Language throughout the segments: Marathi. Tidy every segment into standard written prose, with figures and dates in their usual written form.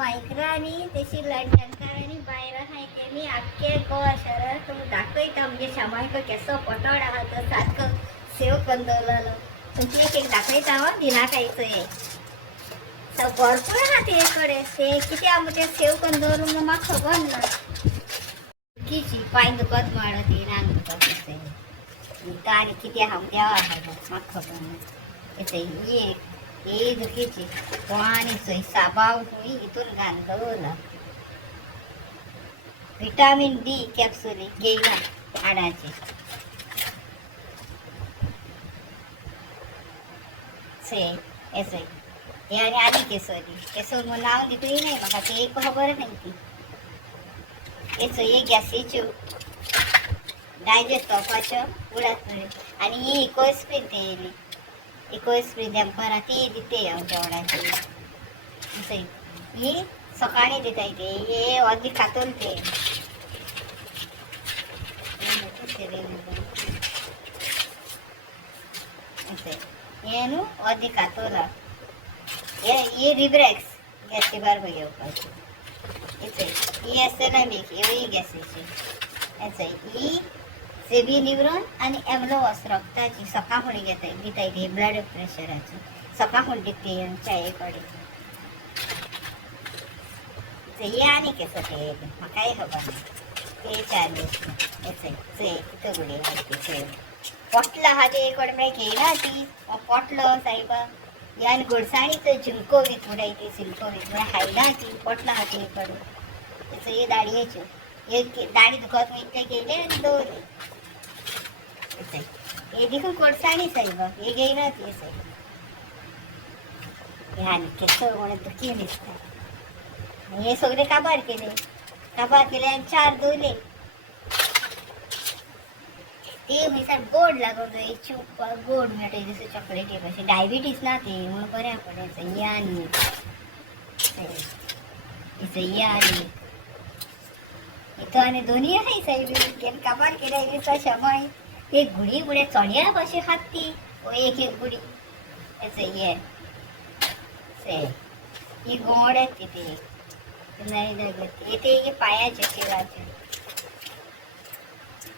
ऐकरांनी तशी लंडनकारांनी बायर आहाय तेमी आख्खे गोवा शहरात दाखयता म्हणजे शमायको केसो पटोड आहा तो सारको सेव करून दवरलेलो तुमची एक दाखयता हो दिनाकायचो हे भरपूर आहा ते कडेन ते कितें आहा ते सेव करून दवरूंक म्हाका खबर ना किची पांय दुखत म्हण ती रान दुखत अशें गाडी कितें आहा देवा आहा म्हाका खबर ना एक हे दुखीची कोणी चोय साबाव हुई हितून घाल दवरला विटामिन डी कॅप्सूल घेयला हाडाचे से ऐसे हे आनी केसरी केसर मग नाव दितूय नाही म्हाका ते एक खबर नाही ती हेचो हे गॅसीच्यो डायजेस्ट करपाच्यो उडत आनी ही इकोस्प्रीन ते येयली इकोस्प्रीन तेंपरा ती दिते हांव जेवणाची ही सकाळी दिताय ते हे अर्दी खातोल ते हे न्हू अर्दी खातोला हे रिब्रॅक्स गॅसी बारबो घेवपाची ही एसेनामीक ह्योय गॅसीची ही सेबी निवरोन आनी एमलोवस रक्ताची सकाळ फुडें घेताय दिताय ते ब्लड प्रेशराची सकाळ फुडें दिते चाये कडेन हे आनी केसो ते म्हाकाय खबर ना ते 4 दीस कितें गुडी पोटलो आहा ते कडेन म्हळ्यार घेयना ती पोटलो सायबा हे आनी घोडसाणीचो झुमको वीत उडाय ती सिल्को वीत म्हळ्यार हायना ती पोटलो आहा ते कडेन हे दाडयेच्यो हे दाडी दुखत वयता गेले आनी दवरले हे देखून घोडसाणी सायबा हे घेयना ती सायबा हे आनी केसो म्हणून दुखी दिसता हे सगळे काबार केले आनी 4 दवरले ते म्हणल्यार गोड लागून जाय चिवपाक गोड मेळटा जशें चॉकलेटी कशें डायबिटीज ना ती म्हणून बऱ्या पडलें हे आनी हे आनी हितू आनी दोनी आहाय सायबी केन्ना काबार केल्या दिसा शमाय ते गुडी गुडे चोड्या कशी खात ती एक गुडी हे ही गोड येत ती नाही लागत ते पायाचे शिराचे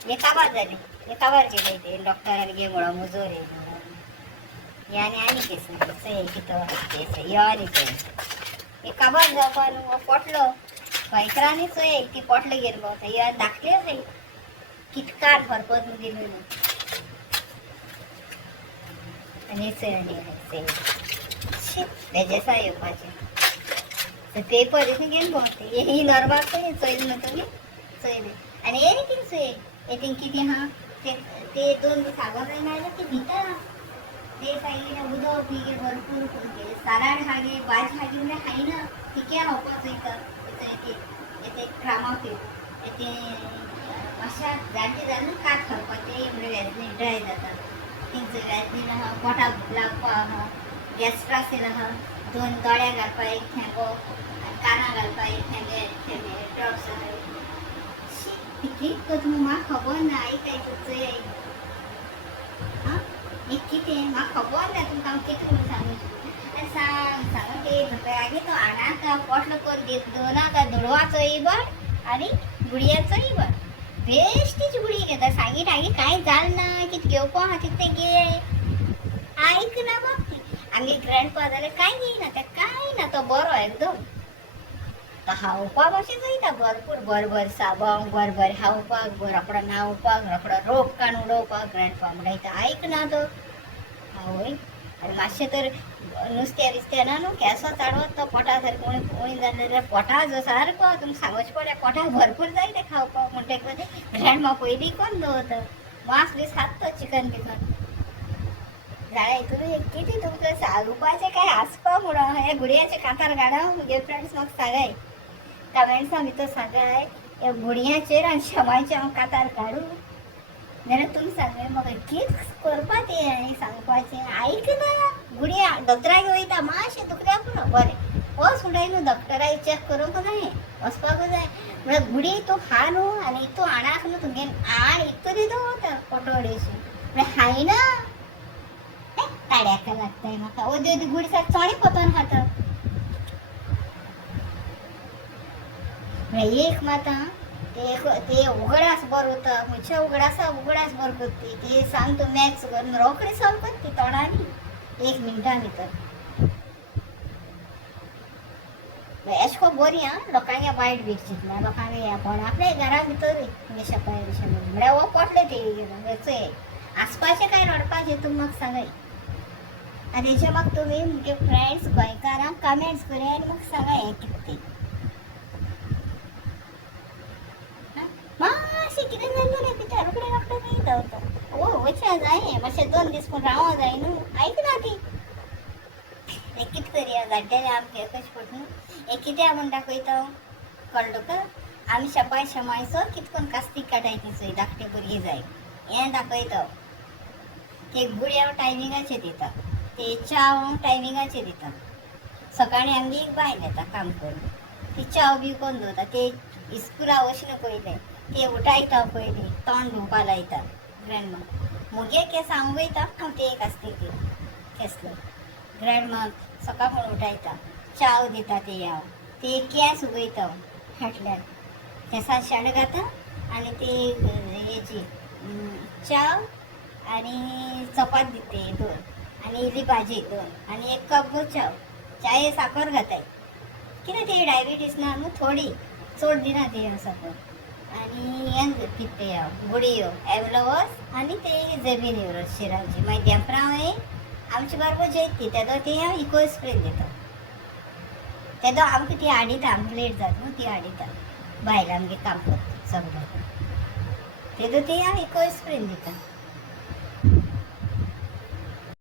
हे काबार जाली हे काबार केले ते डॉक्टरान घे म्हणून मुजोर हे म्हणून हे आनी केस कितें हे आनी हे काबार जावपा न्हू पोटलो खंयकरांनी चोय ती पोटलो घेवन भोंवता हे धाकटे जाय कितकार भरपत दिलो न्हू आनी चोय बेजेसा येवपाचें पेपर इथून घेवन भोंवता ही नॉर्मल चोयली न्हू तुमी चोयली आनी हे कितें चोय हे कितें आहा ते 2 दीस आगोर मेळ्ळें ती भितर ते सायडीन उदक बी भरपूर सालाड हागे भाजी हागे म्हळ्यार खायना तिके खावपाक चोयता ते क्रामाक ते मातशा जाणटे जावन कात खावपाचें म्हळ्यार वॅजलीन ड्राय जाता ती वॅजलीन आहा पोटाक लागपा आहा गॅस्ट्रासीन आहा 2 दोळ्या घालपा एक थेंबो आनी कानां घालपा एक थेंबे ड्रॉप्स आहाय कितें तुमी म्हाका खबर ना आयकायचो चोय आं हे कितें म्हाका खबर ना तुमकां हांव कितें म्हणून सांगूं आनी सांग ते भुरग्यागे तो आणाक पोटलो करून दोनाक दोडवा चोयबा आनी गुडयाचोय बा बेश्टीची गुडी घेता सांगीत हांगे कांय जाल ना कितें घेवपा आहा तितलें घे आयकना बाप आमगे ग्रँडपा जाल्यार कांय घेयना तें कांय ना तो बरो एकदम तो खावपाक अशें जायता भरपूर बरबर साबांक बरबर खावपाक रोकडो न्हावपाक रोकडो रोग काण उडोवपाक ग्रँडपा म्हणटा आयकना तो आवय आनी मातशें तर नुस्तें बिस्तें ना न्हू केंसो चाडवत तो पोटा सारको उणी जालें जाल्यार पोटा जो सारको तुमकां सांगोचें पडलें पोटाक भरपूर जाय तें खावपाक म्हणटकीर ग्रँडमा पयलीं करून दवरता मांस बीस खात तो चिकन बिकन जाल्यार हितून कितें तुमकां सांगपाचें काय हांसपा म्हणून हे गुडयाचे कांतार काडा म्हगे फ्रेंड्स म्हाका सांगाय कमेंट्सा भितर सांगाय हे गुडयाचेर आनी शमायचे हांव कांतार काडूं जाल्यार तुमी सांगले म्हाका कितें करपा तें सांगपाचें आयकना गुडया दोतोरागे वयता मातशें दुखल्या पुरो बरें वच म्हणटाय न्हू डॉक्टराक चॅक करूंक जाय वचपाक जाय म्हळ्यार गुडी तूं खा न्हू आनी हितू आणाक न्हू तुमगे आण हितून दवरता पोटोडेशी म्हळ्यार खायना ताड्याक लागताय म्हाका ओदी गुडी सार चोणी पोतोन खाता एक मात आं, ते उगडास बरो होता म्हज्या उगडास बरो करती ते सांगतो मॅथ्स करून रोखडी सॉल्व करती तोंडानी 1 मिनटा भितर अशें को बरी आं लोकांगे वायट बी चिंतना लोकांगे हें पण आपल्या घरा भितर शेपाय बिशे म्हळ्यार हो पोटले ते चोय आसपाचें काय रडपाचें तुमी म्हाका सांगाय आनी हेचे म्हाका तुमी म्हणजे फ्रेंड्स गोंयकारांक कमेंट्स कराय आनी म्हाका सांगाय हें कितें तें मातशें कितें जालें रे भितर रोखडें जाता ओ वयचें जाय मातशें 2 दीस पूण रावों जाय न्हू आयकना ती हें कितें करया जाड्डेले आमकां एकच पट न्हू हें कित्या म्हूण दाखयता कळ्ळें तुका आमी शेपाय शेमायचो कितें करून कास्तीक काटाय ती चोय धाकटे भुरगीं जाय हें दाखयता ते गुडयाव टायमिंगाचेर दिता ते च्या टायमिंगाचेर दिता सकाळीं आमगे एक बायल येता काम करून ती च्या बी करून दवरता ते इस्कुला वचना पयलें ते उठायता पयलीं तोंड धुवपा लायता ग्रँडमा मुगे केंस हांव वयता हांव ते एक आसता ती केसलो ग्रँडमा सकाळ फुडें उठायता च्या दिता ते हांव ते केंस उगयता फाटल्यान केंसां शेण घाता आनी ती हेची च्या आनी चपात दिता 2 आनी इल्ली भाजी 2 आनी 1 कप च्या च्याये साकर घाताय कित्याक ते डायबिटीस ना न्हू थोडी चड दिना ते साकर आनी हें पिते हांव गुडयो एवलोवस आनी ते जमीन येवरस शिराची मागीर देंपरां आमचे बरोबर जयती तेदो ती हांव इको स्प्रेन दिता तेदो आमकां ती हाडिता आमकां लेट जाता न्हू ती हाडिता भायल्यान आमगे काम करता सगळें तेदो ती हांव इको स्प्रेन दिता